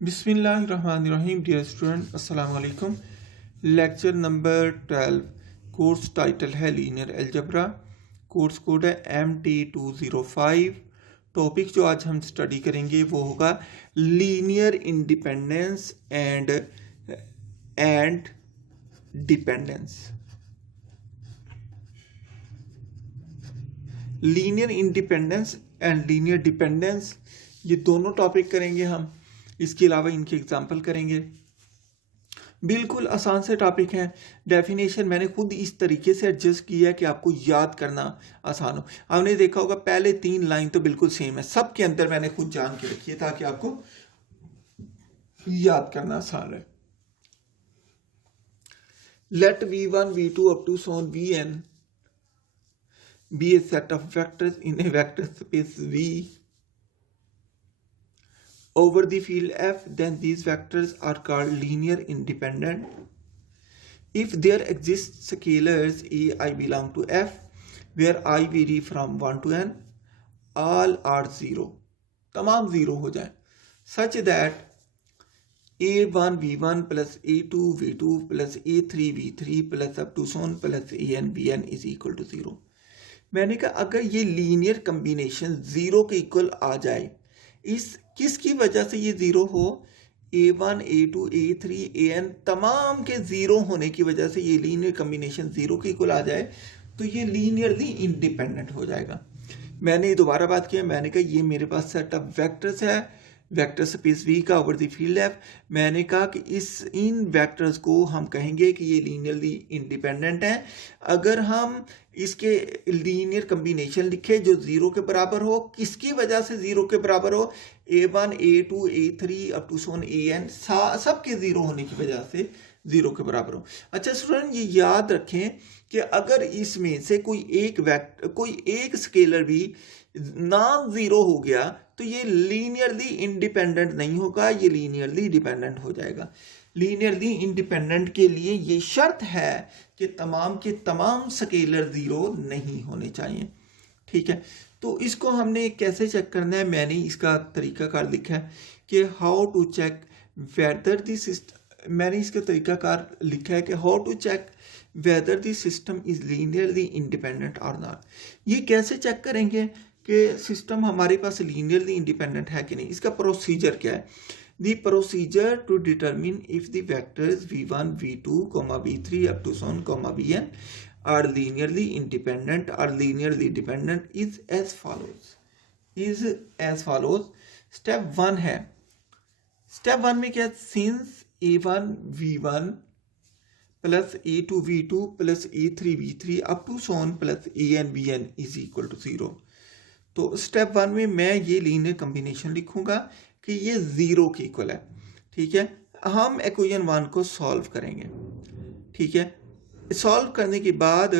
बिस्मिल्लाहिर्रहमानिर्रहीम। Dear student, अस्सलाम वालेकुम। Lecture number 12। कोर्स टाइटल है लीनियर अलजेब्रा। कोर्स कोड है MT205। टॉपिक जो आज हम स्टडी करेंगे वो होगा linear independence and dependence. Linear independence and linear dependence, ये दोनों टॉपिक करेंगे हम। इसके अलावा इनके एग्जाम्पल करेंगे। बिल्कुल आसान से टॉपिक हैं। डेफिनेशन मैंने खुद इस तरीके से एडजस्ट किया है कि आपको याद करना आसान हो। आपने देखा होगा पहले 3 लाइन तो बिल्कुल सेम है, सबके अंदर मैंने खुद जान के रखी है ताकि आपको याद करना आसान है। Let v1 v2 up to so on vn be a set of vectors in a vector space V over the field F, then these vectors are called linear independent. If there exist scalars I belong to F, where I vary from 1 to n, all are 0, तमाम 0 हो जाए, such that a1 v1 plus a2 v2 plus a3 v3 plus up to so on plus an vn is equal to 0. मैंने कहा अगर ये linear combination 0 के equal आ जाए, इस किसकी वजह से ये 0 हो, a1 a2 a3 an तमाम के 0 होने की वजह से ये लीनियर कम्बिनेशन 0 के इक्वल आ जाए, तो ये लीनियरली इंडिपेंडेंट हो जाएगा। मैंने दोबारा बात किया, मैंने कहा ये मेरे पास सेट ऑफ वेक्टर्स है, वेक्टर स्पेस V का ओवर द फील्ड F। मैंने कहा कि इन वेक्टर्स को हम कहेंगे कि ये लीनियरली इंडिपेंडेंट हैं अगर हम इसके लीनियर कम्बिनेशन लिखे जो 0 के बराबर हो। किसकी वजह से 0 के बराबर हो, a1 a2 a3 up to Son an सबके 0 होने की वजह से 0 के बराबर हो। अच्छा स्टूडेंट, ये याद रखें कि अगर इसमें से कोई एक स्केलर भी नॉन 0 हो गया तो ये लीनियरली इंडिपेंडेंट नहीं होगा, ये लीनियरली डिपेंडेंट हो जाएगा। लीनियरली इंडिपेंडेंट के लिए ये शर्त है कि तमाम के तमाम स्केलर 0 नहीं होने चाहिए। ठीक है, तो इसको हमने कैसे चेक करना है, मैंने इसका तरीकाकार लिखा है कि how to check whether the system. मैंने इसका तरीकाकार लिखा है कि how to check whether the system is linearly independent और नॉट। ये कैसे चेक करेंगे कि सिस्टम हमारे पास लीनियरली इंडिपेंडेंट है कि नहीं। इसका प्रोसीजर क्या है, the procedure to determine if the vectors v1 v2 v3 up to so on vn are linearly independent or linearly dependent is as follows। Step 1 है, स्टेप 1 में क्या, since a1 v1 plus a2 v2 plus a3 v3 up to so on plus an vn is equal to 0। तो step 1 में मैं ये linear combination लिखूंगा कि ये 0 के इक्वल है। ठीक है, हम इक्वेशन 1 को सॉल्व करेंगे। ठीक है, सॉल्व करने के बाद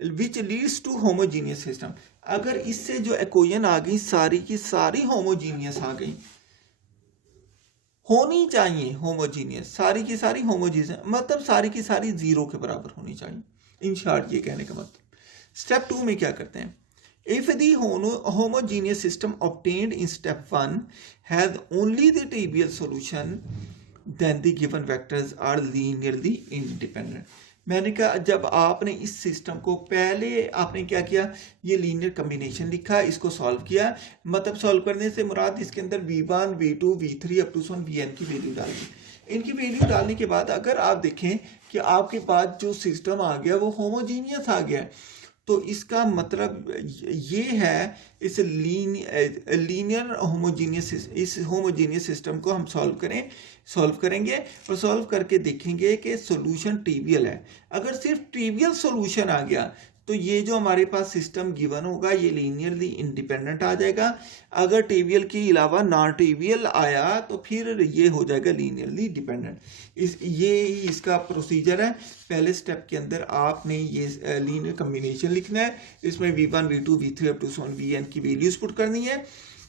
which leads to homogeneous system. अगर इससे जो इक्वेशन आ गई सारी की सारी होमोजीनियस आ गई, होनी चाहिए होमोजीनियस, सारी की सारी होमोजीनियस मतलब सारी की सारी 0 के बराबर होनी चाहिए। इन शॉर्ट ये कहने का मतलब। स्टेप 2 में क्या करते हैं, if the homogeneous system obtained in step 1 has only the trivial solution, then the given vectors are linearly independent। मैंने कहा जब आपने इस सिस्टम को पहले आपने क्या किया, ये लीनियर कम्बिनेशन लिखा, इसको सॉल्व किया, मतलब सॉल्व करने से मुराद इसके अंदर v1 v2 v3 up to so on vn की वैल्यू डाल दी। इनकी वैल्यू डालने के बाद अगर आप देखें कि आपके पास जो सिस्टम आ गया वो होमोजीनियस आ गया, तो इसका मतलब ये है इस लीनियर होमोजीनियस सिस्टम को हम सॉल्व करेंगे और सॉल्व करके देखेंगे कि सॉल्यूशन ट्रिवियल है। अगर सिर्फ ट्रिवियल सॉल्यूशन आ गया तो ये जो हमारे पास सिस्टम गिवन होगा ये लीनियरली इंडिपेंडेंट आ जाएगा। अगर ट्रिवियल के अलावा नॉन ट्रिवियल आया तो फिर ये हो जाएगा लीनियरली डिपेंडेंट। ये इसका प्रोसीजर है। पहले स्टेप के अंदर आपने ये लीनियर कम्बिनेशन लिखना है, इसमें v1 v2 v3 up to so on vn की वैल्यूज पुट करनी है।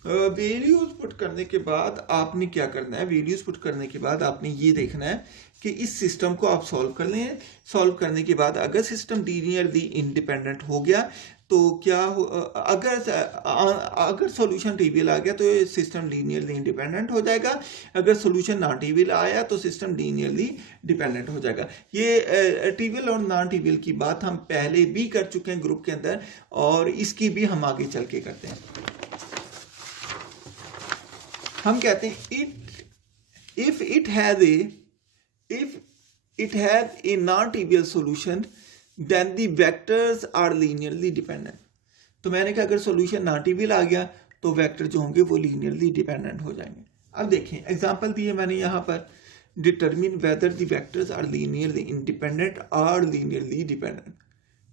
वैल्यूज पुट करने के बाद आपने क्या करना है, वैल्यूज पुट करने के बाद आपने ये देखना है कि इस सिस्टम को आप सॉल्व कर लें। सॉल्व करने के बाद अगर सिस्टम लीनियरली इंडिपेंडेंट हो गया तो क्या हो, अगर सॉल्यूशन ट्रिवियल आ गया तो सिस्टम लीनियरली इंडिपेंडेंट हो जाएगा। अगर सॉल्यूशन नॉन ट्रिवियल आया तो सिस्टम लीनियरली डिपेंडेंट हो जाएगा। ये ट्रिवियल और नॉन ट्रिवियल की बात हम पहले भी कर चुके हैं ग्रुप के अंदर, और इसकी भी हम आगे चल के करते हैं। हम कहते हैं if it has a non-trivial solution then the vectors are linearly dependent। तो मैंने कहा अगर सॉल्यूशन नॉन ट्रिवियल आ गया तो वेक्टर जो होंगे वो लीनियरली डिपेंडेंट हो जाएंगे। अब देखें एग्जांपल दिए मैंने यहाँ पर, determine whether the vectors are linearly independent और लीनियरली डिपेंडेंट।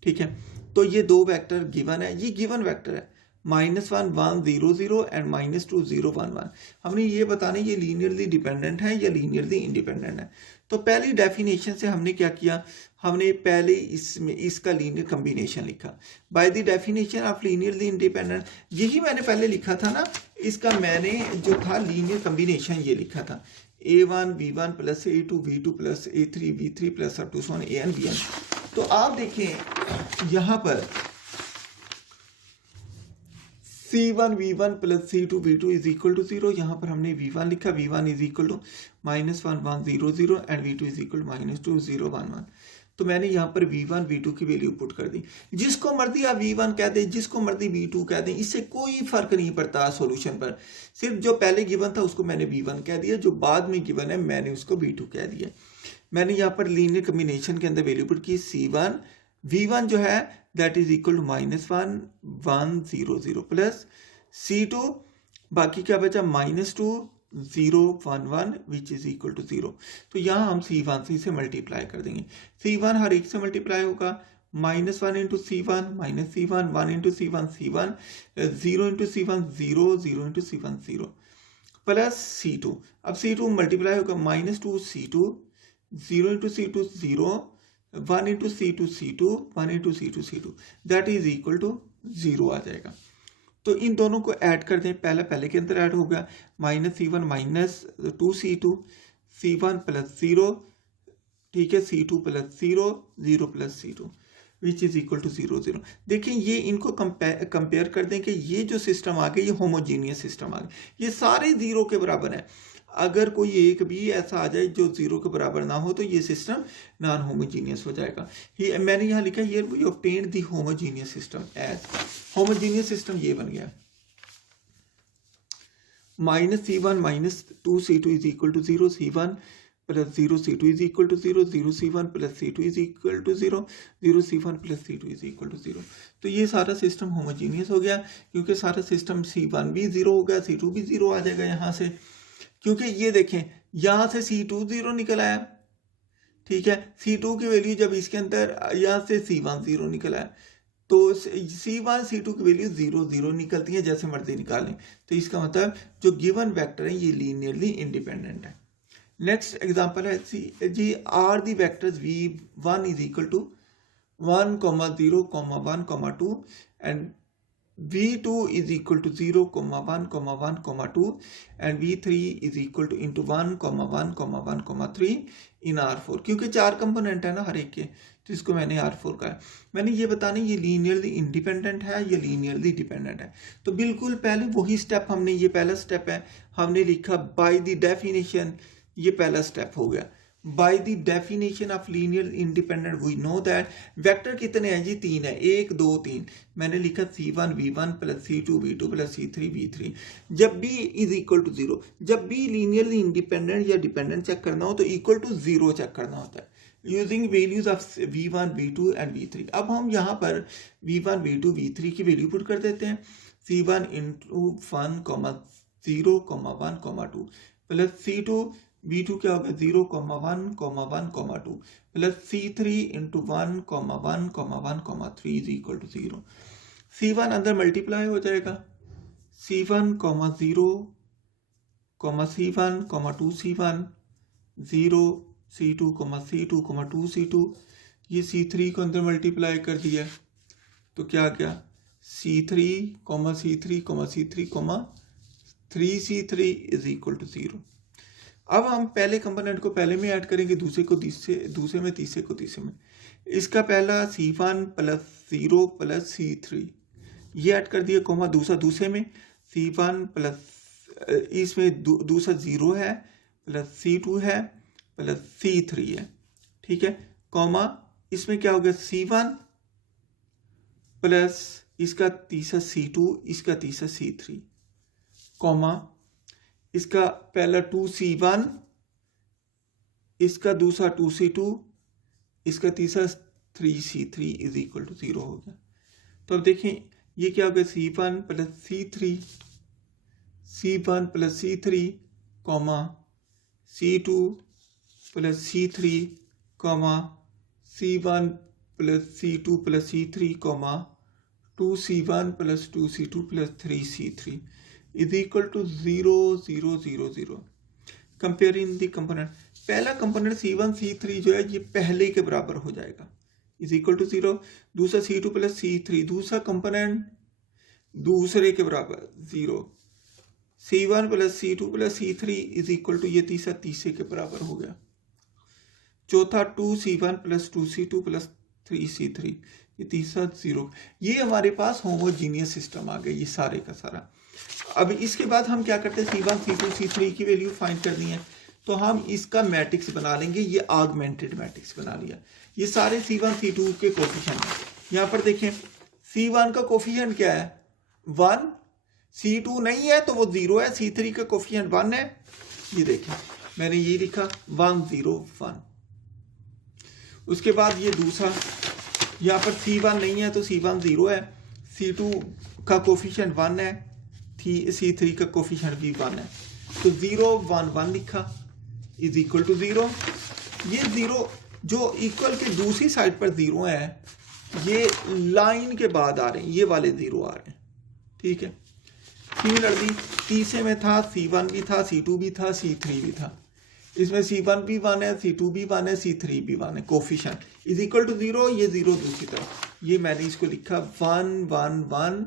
ठीक है, तो ये दो वेक्टर गिवन है, ये गिवन वेक्टर है -1 1 0 0 एंड -2 0 1 1। हमने ये बताना ये लीनियरली डिपेंडेंट है या लीनियरली इंडिपेंडेंट है। तो पहली डेफिनेशन से हमने क्या किया, हमने पहले इसमें इसका लीनियर कम्बिनेशन लिखा। By the definition of linearly independent, यही मैंने पहले लिखा था ना, इसका मैंने जो था लीनियर कम्बिनेशन ये लिखा था a1 b1 plus a2 b2 plus a3 b3 plus up to so on an bn। तो आप देखें यहाँ पर c1 v1 plus c2 v2 is equal to 0। यहाँ पर हमने v1 लिखा, v1 is equal to -1 1 0 0 and v2 is equal to -2 0 1 1। तो मैंने यहाँ पर v1 v2 की वैल्यू पुट कर दी। जिसको मर्जी आप v1 कह दें, जिसको मर्जी v2 कह दें, इससे कोई फर्क नहीं पड़ता सॉल्यूशन पर। सिर्फ जो पहले गिवन था उसको मैंने v1 कह दिया, जो बाद में गिवन है मैंने उसको v2 कह दिया। मैंने यहाँ पर लीनियर कम्बिनेशन के अंदर वैल्यू पुट की c1 v1 जो है that is equal to -1 1 0 0 plus c2 बाकी क्या बचा -2 0 1 1 विच इज इक्वल टू 0। तो यहाँ हम c1 से इसे मल्टीप्लाई कर देंगे। c1 हर एक से मल्टीप्लाई होगा, -1 into c1 minus c1 1 into c1 c1 0 into c1 0 0 into c1 0 plus c2। अब c2 मल्टीप्लाई होगा -2 c2 0 into c2 0 1 into c2 c2 1 into c2 c2 that is equal to 0 आ जाएगा। तो इन दोनों को ऐड कर दें, पहले के अंदर ऐड हो गया -c1 -2 c2 c1 प्लस 0, ठीक है, c2 plus 0 0 plus c2 which is equal to 0 0। देखिए ये इनको कंपेयर कर दें कि ये जो सिस्टम आ गया ये होमोजीनियस सिस्टम आ गया, ये सारे 0 के बराबर है। अगर कोई एक भी ऐसा आ जाए जो 0 के बराबर ना हो तो ये सिस्टम नॉन होमोजीनियस हो जाएगा। मैंने यहाँ लिखा here we obtained the homogeneous system as, homogeneous system ये बन गया -c1 -2 c2 is equal to 0 c1 plus 0 c2 is equal to 0 0 c1 plus c2 is equal to 0 0 c1 plus c2 is equal to 0। तो ये सारा system homogeneous हो गया क्योंकि सारा सिस्टम c1 भी 0 हो गया, c2 भी 0 आ जाएगा यहाँ से, क्योंकि ये देखें यहाँ से c2 0 निकल आया, ठीक है, c2 की वैल्यू जब इसके अंदर यहाँ से c1 0 निकल आया तो c1 c2 की वैल्यू 0 0 निकलती है, जैसे मर्जी निकालें। तो इसका मतलब जो गिवन वेक्टर है ये लीनियरली इंडिपेंडेंट है। नेक्स्ट एग्जांपल है जी, are the vectors v1 is equal to 1 0 1 2 and v2 is equal to 0 1 1 2 and v3 is equal to into 1 1 1 3 in R4। क्योंकि 4 कंपोनेंट है ना हर एक के, तो इसको मैंने R4 का है। मैंने ये बताना ये लीनियरली इंडिपेंडेंट है या लीनियरली डिपेंडेंट है। तो बिल्कुल पहले वही स्टेप हमने, ये पहला स्टेप है, हमने लिखा बाय द डेफिनेशन, ये पहला स्टेप हो गया। By the definition of linear independent we know that vector कितने हैं जी, 3 है, 1 2 3। मैंने लिखा c1 v1 plus c2 v2 plus c3 v3। जब भी इज इक्वल टू 0, जब भी लीनियरली इंडिपेंडेंट या डिपेंडेंट चेक करना हो तो इक्वल टू 0 चेक करना होता है using values of v1 v2 and v3। अब हम यहाँ पर v1 v2 v3 की वैल्यू पुट कर देते हैं, c1 into 1 0 1 2 plus c2 v2 क्या होगा 0 1 1 2 plus c3 into 1 1 1 3 is equal to 0। c1 अंदर मल्टीप्लाई हो जाएगा, c1 0 c1 2 c1 0 c2 c2 2 c2, ये c3 को अंदर मल्टीप्लाई कर दिया तो क्या गया c3 c3 c3 3c3 is equal to 0। अब हम पहले कंपोनेंट को पहले में ऐड करेंगे, दूसरे को दूसरे में, तीसरे को तीसरे में। इसका पहला c1 प्लस 0 प्लस c3 ये ऐड कर दिया, कोमा दूसरा दूसरे में c1 प्लस इसमें दूसरा 0 है प्लस c2 है प्लस c3 है, ठीक है, कॉमा इसमें क्या हो गया c1 प्लस इसका तीसरा c2 इसका तीसरा c3, कॉमा इसका पहला 2c1 इसका दूसरा 2c2 इसका तीसरा 3c3 इज इक्वल टू 0 हो गया। तो अब देखें ये क्या हो गया, c1 plus c3 c1 plus c3 comma c2 plus c3 comma c1 plus c2 plus c3 comma 2c1 plus 2c2 plus 3c3 is equal to 0 0 0 0। Comparing the component, पहला कंपोनेंट c1 c3 जो है ये पहले के बराबर हो जाएगा, is equal to 0। दूसरा c2 प्लस c3 दूसरा कंपोनेंट दूसरे के बराबर 0। c1 plus c2 plus c3 is equal to ये तीसरा तीसरे के बराबर हो गया। चौथा 2c1 plus 2c2 plus 3c3 ये तीसरा 0। ये हमारे पास होमोजीनियस सिस्टम आ गया ये सारे का सारा। अब इसके बाद हम क्या करते हैं, c1 c2 c3 की वैल्यू फाइंड करनी है, तो हम इसका मैट्रिक्स बना लेंगे, ये ऑगमेंटेड मैट्रिक्स बना लिया। ये सारे c1 c2 के कोफिशिएंट हैं। यहाँ पर देखें c1 का कोफिशिएंट क्या है 1, c2 नहीं है तो वो 0 है, c3 का कोफिशिएंट 1 है, ये देखें मैंने ये लिखा 1 0 1। उसके बाद ये दूसरा यहाँ पर c1 नहीं है तो c1 0 है, c2 का कोफिशिएंट 1 है, c3 का कोफिशिएंट भी 1 है, तो 0 1 1 लिखा इज इक्वल टू 0। ये 0 जो इक्वल के दूसरी साइड पर 0 है ये लाइन के बाद आ रहे हैं, ये वाले 0 आ रहे हैं, ठीक है। सिमिलरली तीसरे में था c1 भी था, c2 भी था, c3 भी था, इसमें c1 भी 1 है, c2 भी 1 है, c3 भी 1 है, कोफिशिएंट इज इक्वल टू 0। ये 0 दूसरी तरफ, ये मैंने इसको लिखा 1 1 1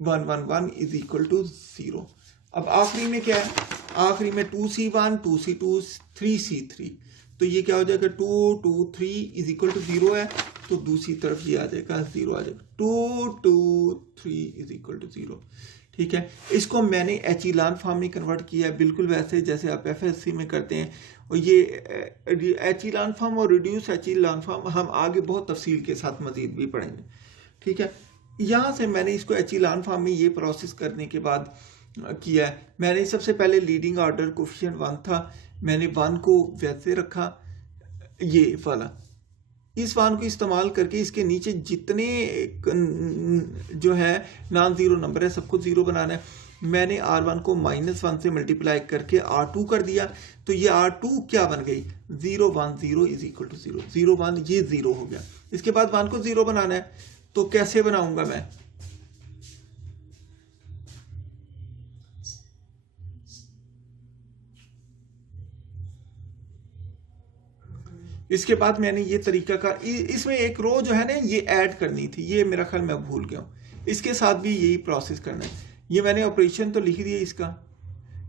1 1 1 इज इक्वल टू 0। अब आखिरी में क्या है, आखिरी में 2c1 2c2 3c3, तो ये क्या हो जाएगा 2 2 3 इज इक्वल टू 0 है, तो दूसरी तरफ ये आ जाएगा 0 आ जाएगा 2 2 3 इज इक्वल टू 0, ठीक है। इसको मैंने एचिलान फॉर्म में कन्वर्ट किया है, बिल्कुल वैसे जैसे आप एफएससी में करते हैं। और ये एचिलान फॉर्म और रिड्यूस एचिलान फॉर्म हम आगे बहुत तफसील के साथ मजीद भी पढ़ेंगे, ठीक है। यहाँ से मैंने इसको एचिलान फॉर्म में ये प्रोसेस करने के बाद किया है। मैंने सबसे पहले लीडिंग ऑर्डर कोफिशिएंट 1 था, मैंने 1 को वैसे रखा ये वाला, इस 1 को इस्तेमाल करके इसके नीचे जितने जो है नॉन ज़ीरो नंबर है सबको 0 बनाना है। मैंने R1 को -1 से मल्टीप्लाई करके R2 कर दिया, तो ये R2 क्या बन गई 0 1 0 इज इक्वल टू 0 0 1, ये 0 हो गया। इसके बाद 1 को 0 बनाना है, तो कैसे बनाऊंगा मैं, इसके बाद मैंने ये तरीका का, इसमें एक रो जो है ना ये ऐड करनी थी, ये मेरा ख्याल मैं भूल गया हूँ, इसके साथ भी यही प्रोसेस करना है। ये मैंने ऑपरेशन तो लिख दिया इसका,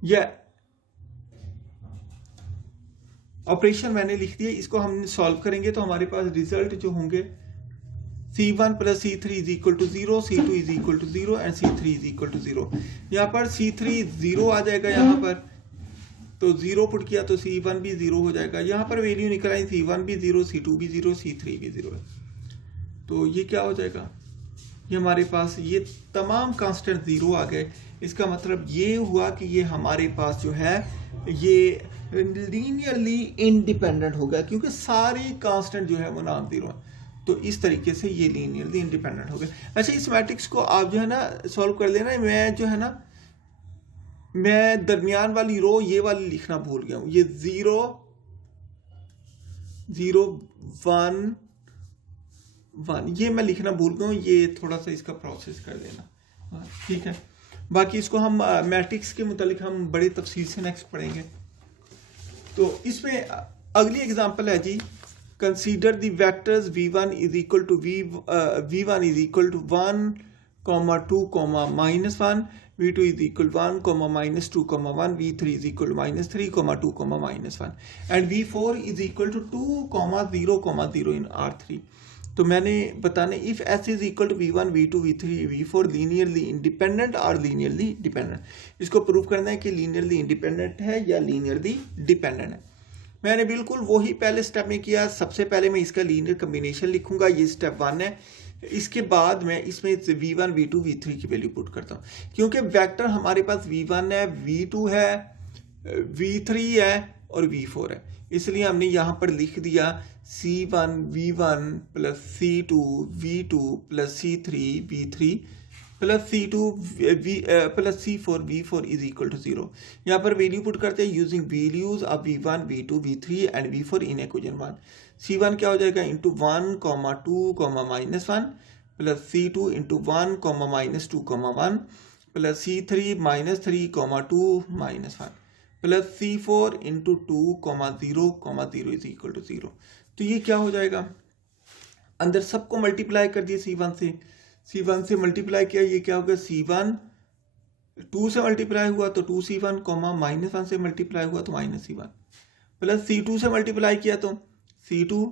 ये ऑपरेशन मैंने लिख दिया, इसको हम सॉल्व करेंगे तो हमारे पास रिजल्ट जो होंगे c1 plus c3 is equal to 0, c2 is equal to 0 and c3 is equal to 0। यहाँ पर c3 0 आ जाएगा, यहाँ पर तो 0 पुट किया तो c1 भी 0 हो जाएगा। यहाँ पर वैल्यू निकल आई c1 भी 0, c2 भी 0, c3 भी 0 है, तो ये क्या हो जाएगा, ये हमारे पास ये तमाम कांस्टेंट 0 आ गए। इसका मतलब ये हुआ कि ये हमारे पास जो है ये लीनियरली इंडिपेंडेंट हो गया, क्योंकि सारी कांस्टेंट जो है वो नॉन ज़ीरो है, तो इस तरीके से ये लीनियरली इंडिपेंडेंट हो गया। अच्छा, इस मैट्रिक्स को आप जो है ना सॉल्व कर लेना। मैं जो है ना मैं दरमियान वाली रो ये वाली लिखना भूल गया हूँ, ये 0 0 1 1 ये मैं लिखना भूल गया हूँ, ये थोड़ा सा इसका प्रोसेस कर देना, ठीक है। बाकी इसको हम मैट्रिक्स के मुतालिक हम बड़े तफसील से नेक्स्ट पढ़ेंगे। तो इसमें अगली एग्जांपल है जी, consider the vectors v1 is equal to v1 is equal to 1, 2, -1। v2 is equal 1 comma minus 2 comma 1, v3 is equal to minus 3 comma 2 comma minus 1 and v4 is equal to 2 comma 0 in R3. तो मैंने बताने if s is equal to v1 v2 v3 v4 linearly independent और linearly dependent, इसको prove करना है कि linearly independent है या लीनियरली डिपेंडेंट है। मैंने बिल्कुल वही पहले स्टेप में किया। सबसे पहले मैं इसका लीनियर कम्बिनेशन लिखूंगा, ये स्टेप 1 है। इसके बाद मैं इसमें v1 v2 v3 की वैल्यू पुट करता हूँ, क्योंकि वेक्टर हमारे पास v1 है, v2 है, v3 है और v4 है, इसलिए हमने यहाँ पर लिख दिया c1 v1 plus c2 v2 plus c3 v3 plus c2 plus c4 v4 is equal to 0। यहाँ पर वैल्यू पुट करते हैं using values of v1 v2 v3 and v4 in equation 1। c1 क्या हो जाएगा into 1 comma 2 comma minus 1 plus c2 into 1 comma minus 2 comma 1 plus c3 minus 3 comma 2 minus 1 plus c4 into 2 comma 0 is equal to 0। तो ये क्या हो जाएगा, अंदर सबको मल्टीप्लाई कर दिए c1 से मल्टीप्लाई किया, ये क्या होगा c1 2 से मल्टीप्लाई हुआ तो 2c1 कॉमा माइनस 1 से मल्टीप्लाई हुआ तो माइनस c1 प्लस c2 से मल्टीप्लाई किया तो c2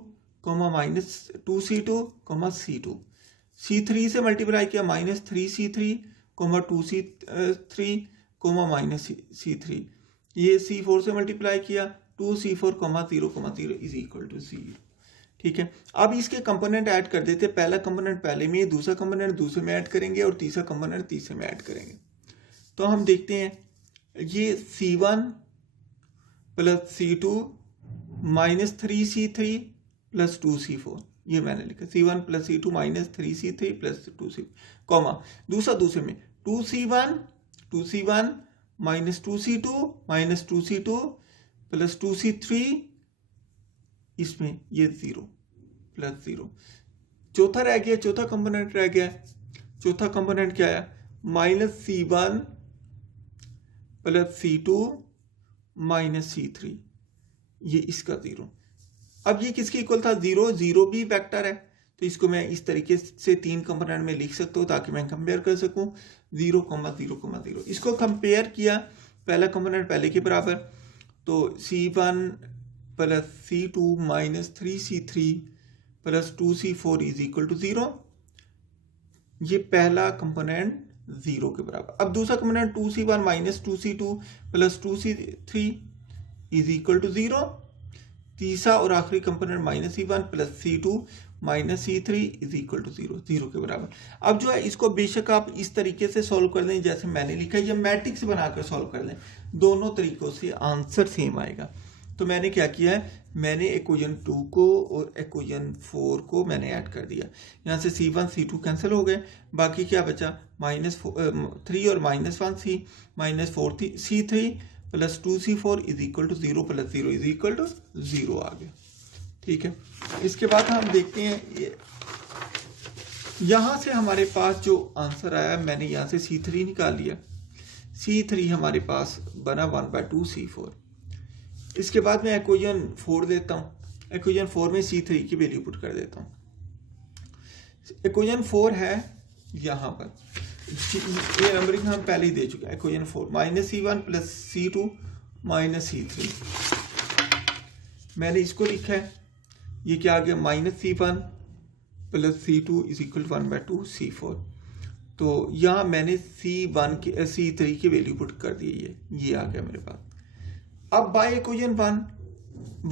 comma minus 2c2 comma c2, c3 से मल्टीप्लाई किया minus 3c3 comma 2c3 comma minus c3, ये c4 से मल्टीप्लाई किया 2c4 comma 0 is equal to 0। ठीक है, अब इसके कंपोनेंट ऐड कर देते, पहला कंपोनेंट पहले में, दूसरा कंपोनेंट दूसरे में ऐड करेंगे और तीसरा कंपोनेंट तीसरे में ऐड करेंगे। तो हम देखते हैं ये c1 plus c2 minus 3c3 plus 2c4, ये मैंने लिखा c1 plus c2 minus 3c3 plus 2c comma दूसरे में 2c1 minus 2c2 plus 2c3, इसमें ये 0 प्लस 0। चौथा रह गया, चौथा कंपोनेंट रह गया। चौथा कंपोनेंट क्या है, minus c1 plus c2 minus c3, ये इसका 0। अब ये किसके इक्वल था, 0 भी वेक्टर है, तो इसको मैं इस तरीके से 3 कंपोनेंट में लिख सकता हूँ ताकि मैं कंपेयर कर सकूँ 0,0,0। इसको कंपेयर किया, पहला कंपोनेंट पहले के बराबर, तो c1 plus c2 minus 3c3 plus 2c4 is equal to 0, ये पहला कंपोनेंट 0 के बराबर। अब दूसरा component 2c1 minus 2c2 plus 2c3 is equal to 0, तीसरा और आखिरी component minus c1 plus c2 minus c3 is equal to 0 के बराबर। अब जो है इसको बेशक आप इस तरीके से सॉल्व कर लें जैसे मैंने लिखा है, या मैट्रिक्स बनाकर सॉल्व कर लें, दोनों तरीकों से आंसर सेम आएगा। तो मैंने क्या किया है, मैंने इक्वेशन 2 को और इक्वेशन 4 को मैंने ऐड कर दिया, यहाँ से c1 c2 कैंसिल हो गए, बाकी क्या बचा माइनस 3 और minus 1c minus 4c3 plus 2c4 is equal to 0 plus 0 is equal to 0 आ गया। ठीक है, इसके बाद हम देखते हैं यहाँ से हमारे पास जो आंसर आया, मैंने यहाँ से c3 निकाल लिया, c3 हमारे पास बना 1/2 c4। इसके बाद मैं इक्वेशन 4 देता हूँ, इक्वेशन 4 में c3 की वैल्यू पुट कर देता हूँ। इक्वेशन 4 है यहाँ पर, ये नंबरिंग हम पहले ही दे चुके हैं, equation 4 minus c1 plus c2 minus c3, मैंने इसको लिखा है, ये क्या आ गया minus c1 plus c2 is equal 1/2 c4। तो यहाँ मैंने c3 की वैल्यू पुट कर दी है, ये आ गया मेरे पास। अब बाय इक्वेशन 1,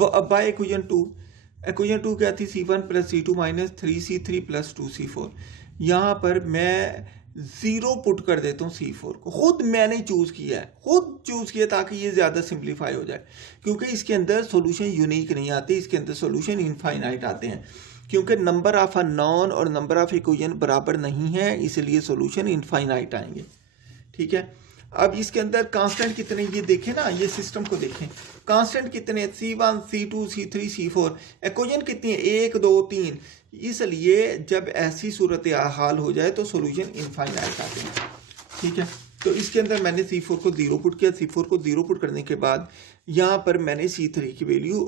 अब बाय इक्वेशन 2, इक्वेशन 2 क्या थी, c1 plus c2 minus 3c3 plus 2c4, यहाँ पर मैं 0 पुट कर देता हूँ c4 को, खुद मैंने चूज किया ताकि ये ज़्यादा सिंप्लीफाई हो जाए, क्योंकि इसके अंदर सॉल्यूशन यूनिक नहीं आते, इसके अंदर सॉल्यूशन इनफाइनाइट आते हैं, क्योंकि नंबर ऑफ अ नॉन और नंबर ऑफ इक्वेशन बराबर नहीं है, इसलिए सॉल्यूशन इनफाइनाइट आएंगे। ठीक है, अब इसके अंदर कांस्टेंट कितने, ये देखें ना, ये सिस्टम को देखें, कांस्टेंट कितने, c1 c2 c3 c4, equation कितनी है 1 2 3, इसलिए जब ऐसी सूरत हाल हो जाए तो सॉल्यूशन इनफाइनाइट आते हैं। ठीक है, तो इसके अंदर मैंने c4 को 0 पुट किया, c4 को 0 पुट करने के बाद यहाँ पर मैंने c3 की वैल्यू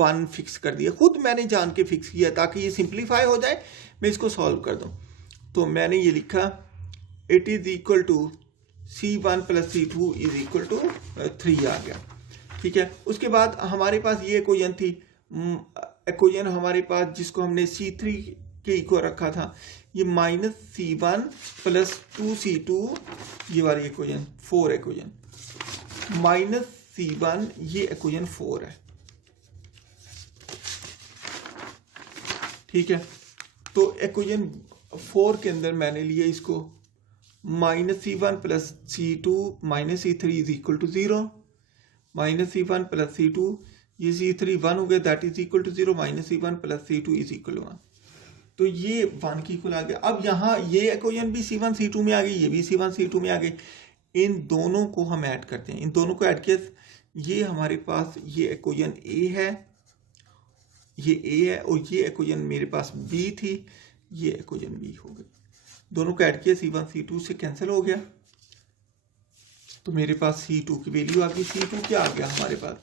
1 फिक्स कर दिया, खुद मैंने जान के फिक्स किया ताकि ये सिंप्लीफाई हो जाए, मैं इसको सॉल्व कर दूँ। तो मैंने ये लिखा, it is equal to C1 plus C2 is equal to 3 आ गया। ठीक है, उसके बाद हमारे पास ये इक्वेशन थी, इक्वेशन हमारे पास जिसको हमने C3 के इक्वल रखा था, ये माइनस C1 प्लस 2C2, ये वाली इक्वेशन 4 इक्वेशन, माइनस C1 ये इक्वेशन 4 है। ठीक है, तो इक्वेशन 4 के अंदर मैंने लिया इसको minus C1 plus C2 minus C3 is equal to 0, minus C1 plus C2, ये C3 1 हो गया, that is equal to 0, minus C1 plus C2 is equal to 1। तो ये 1 की इक्वल आ गया। अब यहाँ ये इक्वेशन भी C1 C2 में आ गई, ये भी C1 C2 में आ गई। इन दोनों को हम ऐड करते हैं, इन दोनों को ऐड किया, ये हमारे पास ये इक्वेशन A है, ये A है, और ये इक्वेशन मेरे पास B थी, ये इक्वेशन B हो गई। दोनों को ऐड किया, C1 C2 से कैंसिल हो गया, तो मेरे पास C2 की वैल्यू आ गई। C2 क्या आ गया हमारे पास,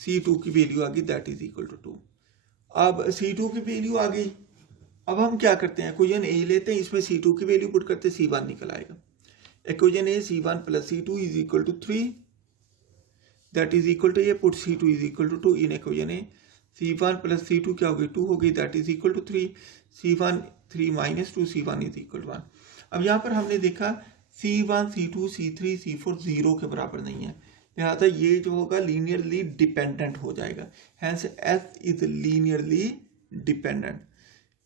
C2 की वैल्यू आ गई, दैट इज इक्वल टू 2। अब C2 की वैल्यू आ गई, अब हम क्या करते हैं, इक्वेशन A लेते हैं, इसमें C2 की वैल्यू पुट करते, C1 निकल आएगा। Equation A C1 plus C2 is equal to 3, that is equal to, ये put C2 is equal to 2 in equation A। C1 plus C2 क्या हो गई, 2 हो गई, that is equal to 3। C1 3 minus 2, C1 is equal to 1। अब यहाँ पर हमने देखा C1 C2 C3 C4 0 के बराबर नहीं है, लिहाजा ये जो होगा लीनियरली डिपेंडेंट हो जाएगा, hence S is linearly dependent.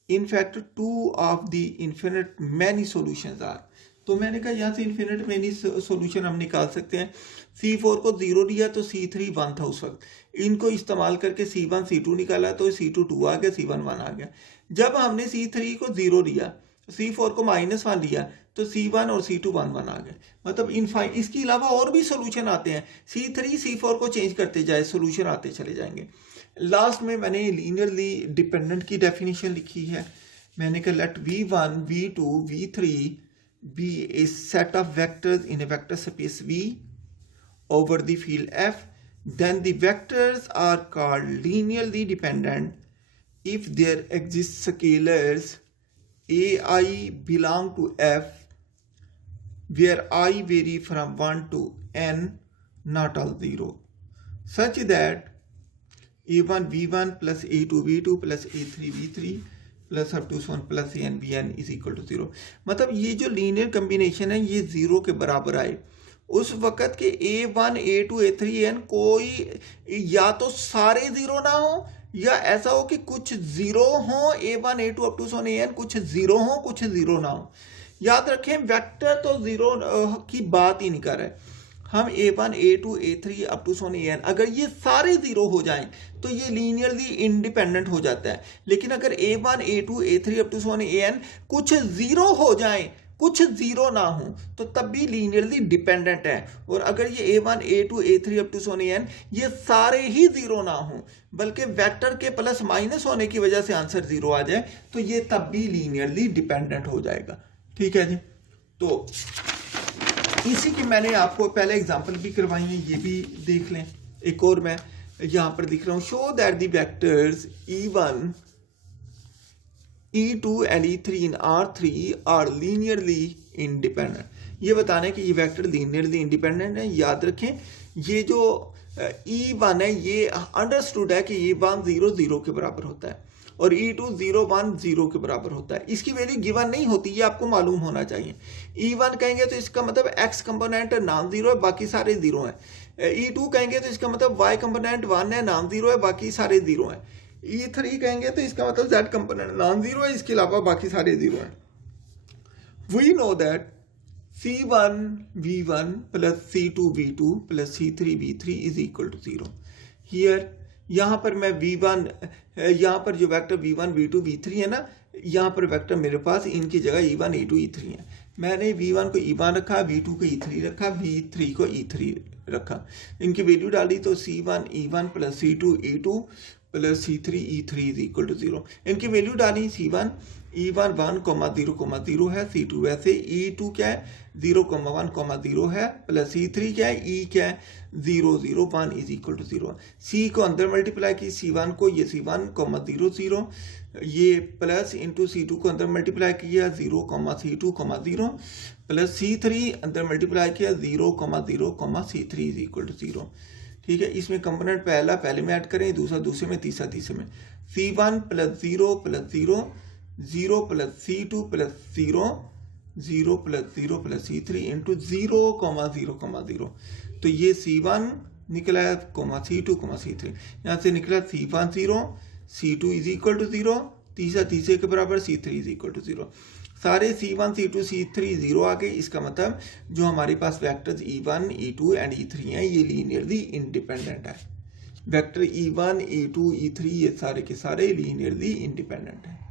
In fact, 2 of the infinite many solutions are, तो मैंने कहा यहाँ से इन्फिनिट मैनी सोल्यूशन हम निकाल सकते हैं। C4 को 0 दिया तो C3 1 था उस वक्त, इनको इस्तेमाल करके C1 C2 निकाला तो C2 2 आ गया, C1 1 आ गया। जब हमने C3 को 0 दिया, C4 को -1 दिया तो C1 और C2 1 1 आ गए। मतलब इसके अलावा और भी सोल्यूशन आते हैं, C3 C4 को चेंज करते जाए, सोल्यूशन आते चले जाएंगे। लास्ट में मैंने लीनियरली डिपेंडेंट की डेफिनेशन लिखी है, मैंने कहा late V1 V2 V3 be a set of vectors in a vector space V over the field F, then the vectors are called linearly dependent if there exist scalars ai belong to F where I vary from 1 to n, not all 0, such that a1 v1 plus a2 v2 plus a3 v3 plus up to 1 plus an bn is equal to 0। मतलब ये जो linear combination है ये 0 के बराबर आए, उस वक़्त के a1 a2 a3 an कोई या तो सारे 0 ना हो, या ऐसा हो कि कुछ 0 हो, a1 a2 up to an कुछ 0 हो कुछ 0 ना हो। याद रखें वेक्टर तो 0 की बात ही नहीं कर रहे हम, a1 a2 a3 up to an अगर ये सारे 0 हो जाएं तो ये लीनियरली इंडिपेंडेंट हो जाता है। लेकिन अगर a1 a2 a3 up to an कुछ 0 हो जाएं कुछ 0 ना हो तो तब भी लीनियरली डिपेंडेंट है। और अगर ये a1 a2 a3 up to an ये सारे ही 0 ना हो बल्कि वेक्टर के प्लस माइनस होने की वजह से आंसर 0 आ जाए तो ये तब भी लीनियरली डिपेंडेंट हो जाएगा। ठीक है जी, तो इसी की मैंने आपको पहले एग्जांपल भी करवाई है, ये भी देख लें। एक और मैं यहाँ पर लिख रहा हूँ, show that the vectors E1 E2 and E3 in R3 are linearly independent. ये बताना है कि ये वेक्टर लीनियरली इंडिपेंडेंट है। याद रखें ये जो E1 है ये अंडरस्टूड है कि ये 1 0 0 के बराबर होता है और E2 0 1 0 के बराबर होता है। इसकी वैल्यू गिवन नहीं होती, ये आपको मालूम होना चाहिए। E1 कहेंगे तो इसका मतलब x कंपोनेंट नॉन 0 है, बाकी सारे 0 हैं। E2 कहेंगे तो इसका मतलब y कंपोनेंट 1 है, नॉन 0 है, बाकी सारे 0 हैं। E3 कहेंगे तो इसका मतलब z कंपोनेंट नॉन 0 है, इसके अलावा बाकी सारे 0 हैं। We know that C1 V1 plus C2 V2 plus C3 V3 is equal to 0। Here यहाँ पर मैं V1, यहाँ पर जो वेक्टर V1 V2 V3 है ना, यहाँ पर वेक्टर मेरे पास इनकी जगह E1 E2 E3 है। मैंने V1 को E1 रखा, V2 को E3 रखा, V3 को E3 रखा, इनकी वैल्यू डाली तो C1 E1 plus C2 E2 plus C3 E3 is equal to 0। इनकी वैल्यू डाली C1 E1 1,0,0 है, C2 वैसे, E2 क्या है 0,1,0 है, प्लस C3 क्या है E क्या है 0 0 1 इज इक्वल टू 0। C को अंदर मल्टीप्लाई की C1 को, ये C1,0,0 ये प्लस इंटू C2 को अंदर मल्टीप्लाई किया 0,C2,0 प्लस C3 अंदर मल्टीप्लाई किया 0,0,C3 इज इक्वल टू 0। ठीक है, इसमें कंपोनेंट पहला पहले में ऐड करें, दूसरा दूसरे में, तीसरा तीसरे में। C1 plus 0 plus 0 0 plus C2 plus 0 0 plus 0 plus C3 into 0,0,0। तो ये C1 निकला है, C2 C3, यहाँ से निकला C1 0, C2 is equal to 0, तीसरा तीसरे के बराबर, C3 इज इक्वल टू 0। सारे C1 C2 C3 0 आ गए। इसका मतलब जो हमारे पास vectors E1 E2 and E3 हैं ये लीनियरली इंडिपेंडेंट है। वेक्टर E1 E2 E3 ये सारे के सारे लीनियरली इंडिपेंडेंट हैं।